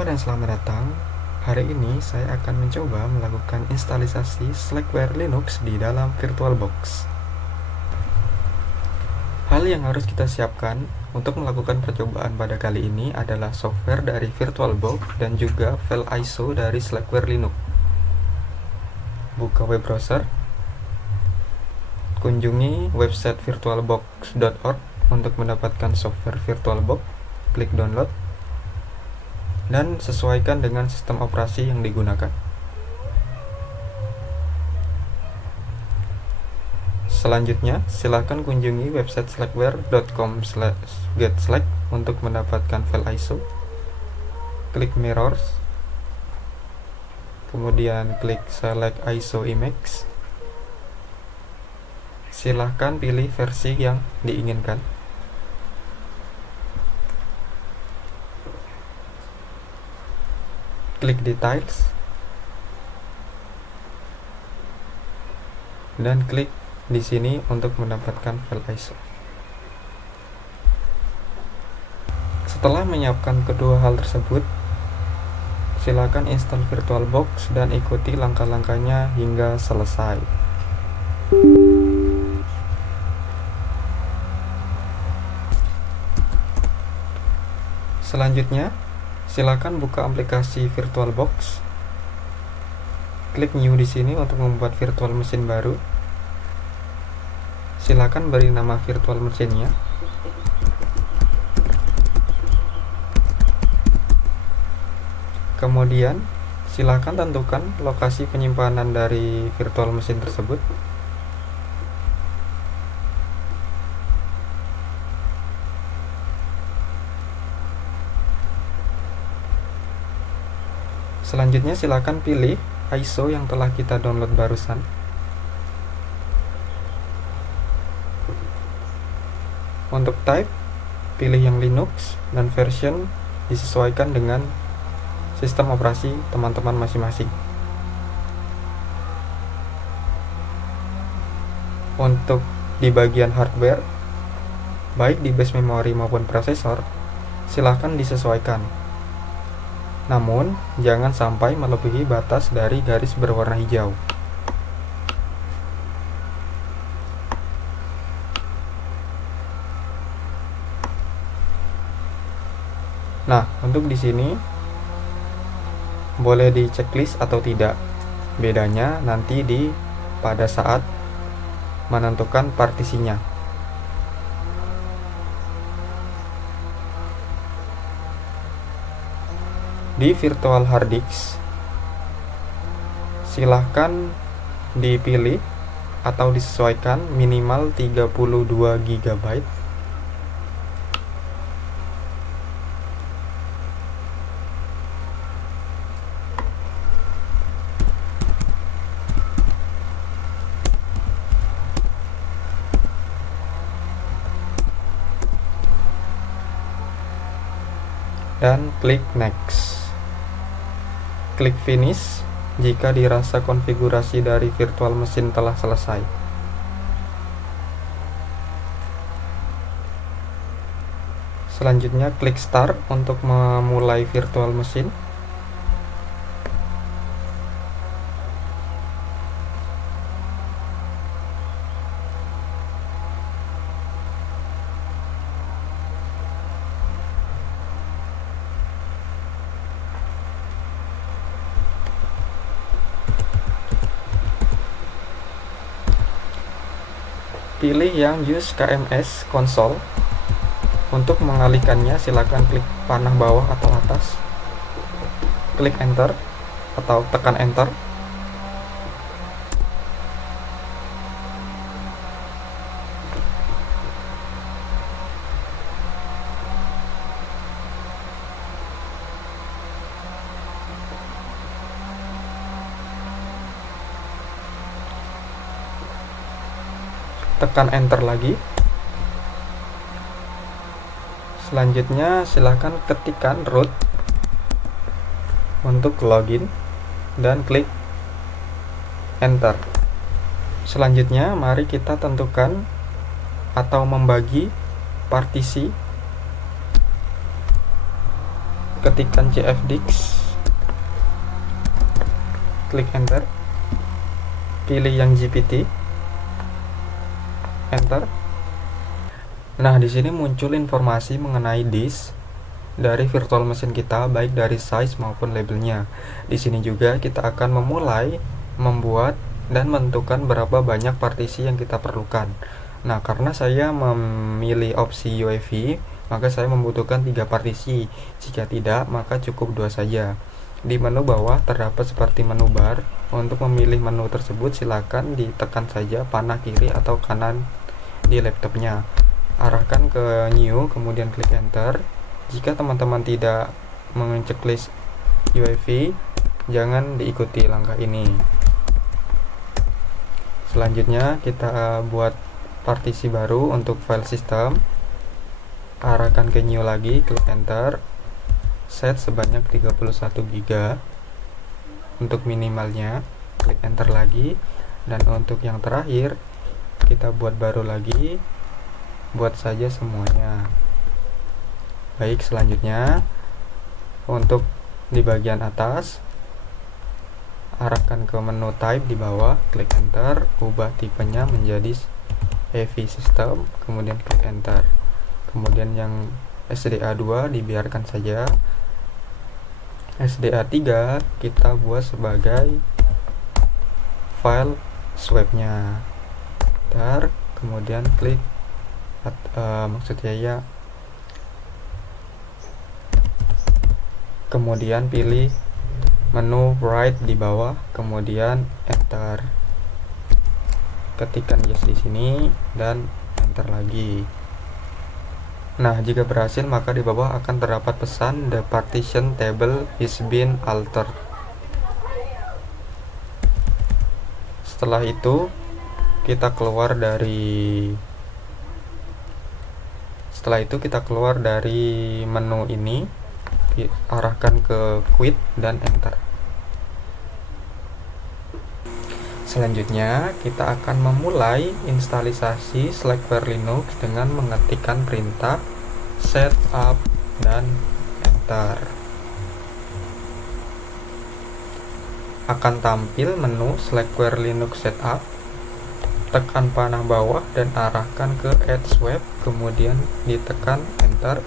Halo dan selamat datang. Hari ini saya akan mencoba melakukan instalisasi Slackware Linux di dalam VirtualBox. Hal yang harus kita siapkan untuk melakukan percobaan pada kali ini adalah software dari VirtualBox dan juga file ISO dari Slackware Linux. Buka web browser, kunjungi website virtualbox.org untuk mendapatkan software VirtualBox, klik download, dan sesuaikan dengan sistem operasi yang digunakan. Selanjutnya, silakan kunjungi website slackware.com/getslack untuk mendapatkan file ISO. Klik mirrors, kemudian klik select ISO image. Silahkan pilih versi yang diinginkan. Klik details dan klik di sini untuk mendapatkan file ISO. Setelah menyiapkan kedua hal tersebut, silakan install VirtualBox dan ikuti langkah-langkahnya hingga selesai. Selanjutnya, silakan buka aplikasi VirtualBox. Klik New di sini untuk membuat virtual mesin baru. Silakan beri nama virtual mesinnya. Kemudian, silakan tentukan lokasi penyimpanan dari virtual mesin tersebut. Selanjutnya silakan pilih ISO yang telah kita download barusan. Untuk type, pilih yang Linux dan version disesuaikan dengan sistem operasi teman-teman masing-masing. Untuk di bagian hardware, baik di base memory maupun prosesor, silakan disesuaikan. Namun, jangan sampai melebihi batas dari garis berwarna hijau. Nah, untuk di sini boleh di checklist atau tidak. Bedanya nanti pada saat menentukan partisinya. Di virtual hard disk, silahkan dipilih atau disesuaikan minimal 32 GB. Dan klik next. Klik finish jika dirasa konfigurasi dari virtual mesin telah selesai. Selanjutnya klik start untuk memulai virtual mesin. Pilih yang use KMS console. Untuk mengalihkannya, silakan klik panah bawah atau atas. Klik enter atau tekan enter. Tekan enter lagi. Selanjutnya silahkan ketikkan root untuk login dan klik enter. Selanjutnya mari kita tentukan atau membagi partisi ketikkan CFDix, klik enter, pilih yang GPT, enter. Nah, di sini muncul informasi mengenai disk dari virtual machine kita, baik dari size maupun labelnya. Di sini juga kita akan memulai membuat dan menentukan berapa banyak partisi yang kita perlukan. Nah, karena saya memilih opsi UEFI, maka saya membutuhkan 3 partisi. Jika tidak, maka cukup 2 saja. Di menu bawah terdapat seperti menu bar. Untuk memilih menu tersebut, silakan ditekan saja panah kiri atau kanan di laptopnya. Arahkan ke new, kemudian klik enter. Jika teman-teman tidak mengeceklis UEFI, jangan diikuti langkah ini. Selanjutnya kita buat partisi baru untuk file system. Arahkan ke new lagi, klik enter. Set sebanyak 31 GB untuk minimalnya, klik enter lagi. Dan untuk yang terakhir, kita buat baru lagi, buat saja semuanya. Baik, selanjutnya untuk di bagian atas, arahkan ke menu type di bawah, klik enter, ubah tipenya menjadi heavy system, kemudian klik enter. Kemudian yang SDA 2 dibiarkan saja. SDA 3 kita buat sebagai file swapnya. Kemudian klik maksudnya ya, kemudian pilih menu write di bawah, kemudian enter, ketikkan yes di sini dan enter lagi. Nah, jika berhasil maka di bawah akan terdapat pesan the partition table is been altered. Setelah itu kita keluar dari menu ini, arahkan ke quit dan enter. Selanjutnya kita akan memulai instalisasi Slackware Linux dengan mengetikkan perintah setup dan enter. Akan tampil menu Slackware Linux setup. Tekan panah bawah dan arahkan ke add swap, kemudian ditekan enter.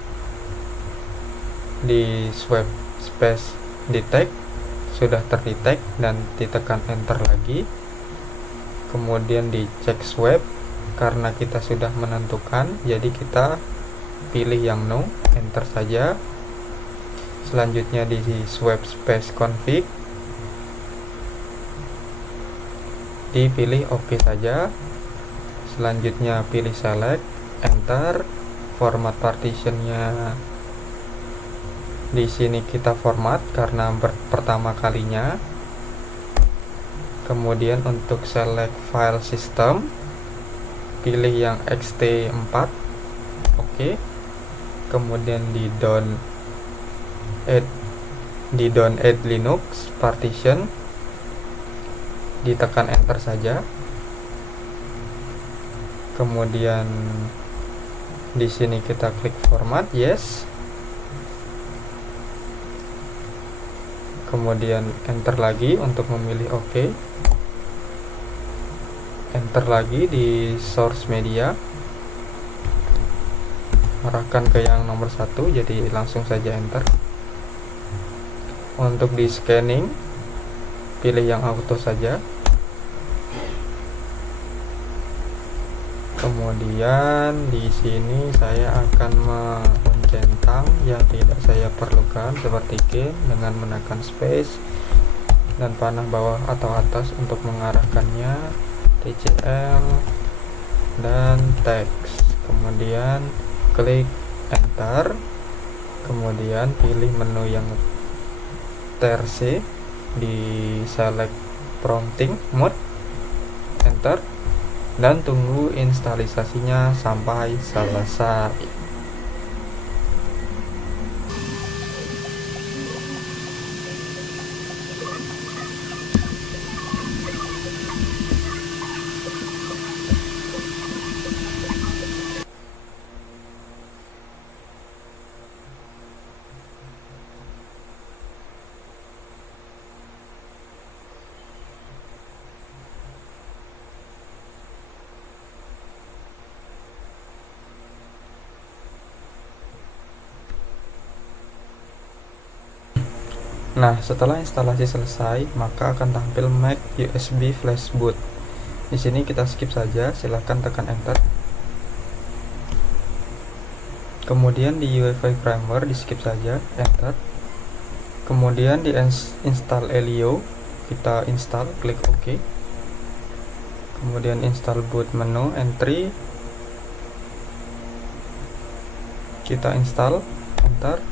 Di swap space detect sudah terdetect dan ditekan enter lagi. Kemudian dicek swap, karena kita sudah menentukan, jadi kita pilih yang no, enter saja. Selanjutnya di swap space config dipilih OK saja. Selanjutnya pilih select, enter. Format partitionnya di sini kita format karena pertama kalinya. Kemudian untuk select file system, pilih yang ext4, OK. Kemudian di don't add Linux partition, ditekan enter saja. Kemudian di sini kita klik format, yes. Kemudian enter lagi untuk memilih OK. Enter lagi di source media, arahkan ke yang nomor 1, jadi langsung saja enter. Untuk di scanning, pilih yang auto saja. Kemudian di sini saya akan mencentang yang tidak saya perlukan seperti key dengan menekan space dan panah bawah atau atas untuk mengarahkannya, TCL dan teks. Kemudian klik enter. Kemudian pilih menu yang TRC di select prompting mode, enter, dan tunggu instalisasinya sampai selesai. Nah, setelah instalasi selesai, maka akan tampil Mac USB Flash Boot. Di sini kita skip saja, silahkan tekan Enter. Kemudian di UEFI Primer di skip saja, Enter. Kemudian di install Elio, kita install, klik OK. Kemudian install boot menu, entry, kita install, Enter.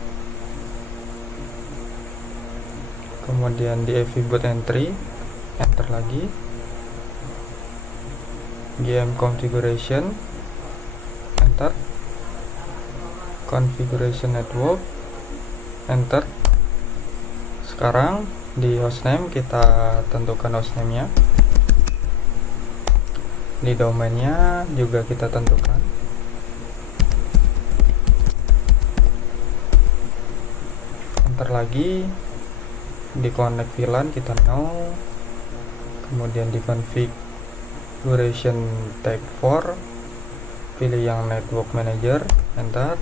Kemudian di EV boot entry, Enter lagi. GM configuration, Enter. Configuration network, Enter. Sekarang di hostname kita tentukan hostname-nya. Di domainnya juga kita tentukan. Enter lagi. Di connect VLAN kita no. Kemudian di configuration tag 4, pilih yang network manager, Enter.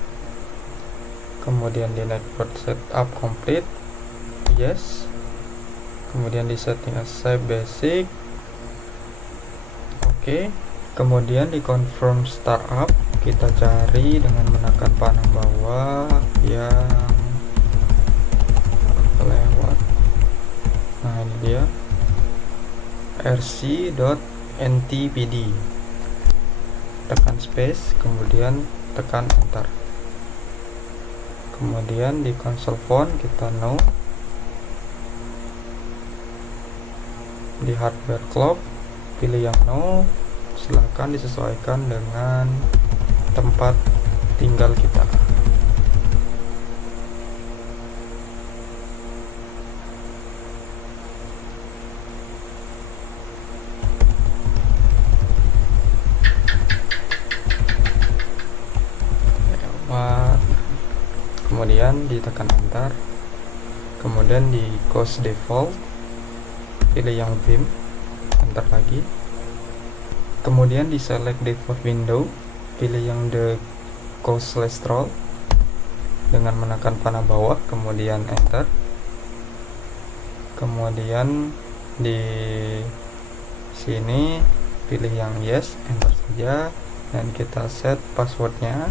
Kemudian di network setup complete, yes. Kemudian di setting as save basic, oke. Kemudian di confirm startup, kita cari dengan menekan panah bawah yang lewat. Nah, ini dia rc.ntpd. Tekan space, kemudian tekan enter. Kemudian di console phone kita no. Di hardware clock pilih yang no. Silahkan disesuaikan dengan tempat tinggal kita. Kemudian ditekan enter. Kemudian di COS default pilih yang Vim, enter lagi. Kemudian di select default window, pilih yang the COS/roll dengan menekan panah bawah, kemudian enter. Kemudian di sini pilih yang yes, enter saja, dan kita set passwordnya.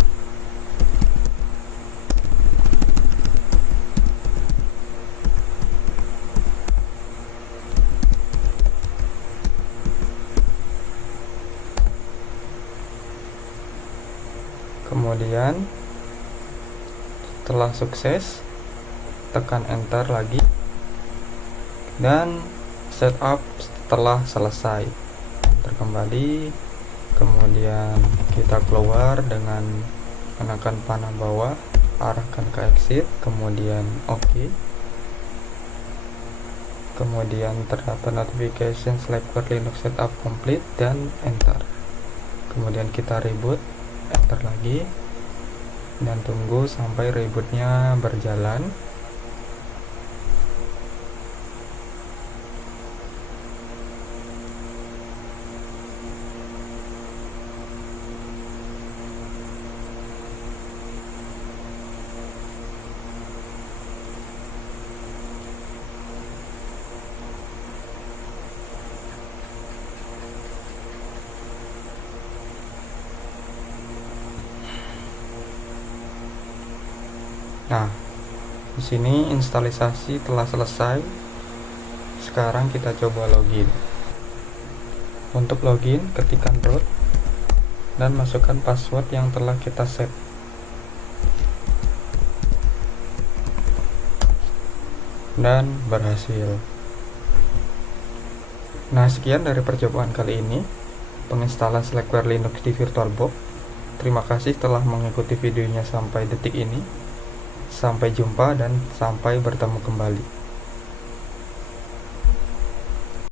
Kemudian setelah sukses, tekan enter lagi, dan setup setelah selesai. Enter kembali. Kemudian kita keluar dengan menekan panah bawah, arahkan ke exit, kemudian OK. Kemudian terdapat notification Slackware Linux setup complete, dan enter. Kemudian kita reboot, enter lagi, dan tunggu sampai rebootnya berjalan. Nah, di sini instalisasi telah selesai. Sekarang kita coba login. Untuk login, ketikkan root dan masukkan password yang telah kita set. Dan berhasil. Nah, sekian dari percobaan kali ini penginstalan Slackware Linux di VirtualBox. Terima kasih telah mengikuti videonya sampai detik ini. Sampai jumpa dan sampai bertemu kembali.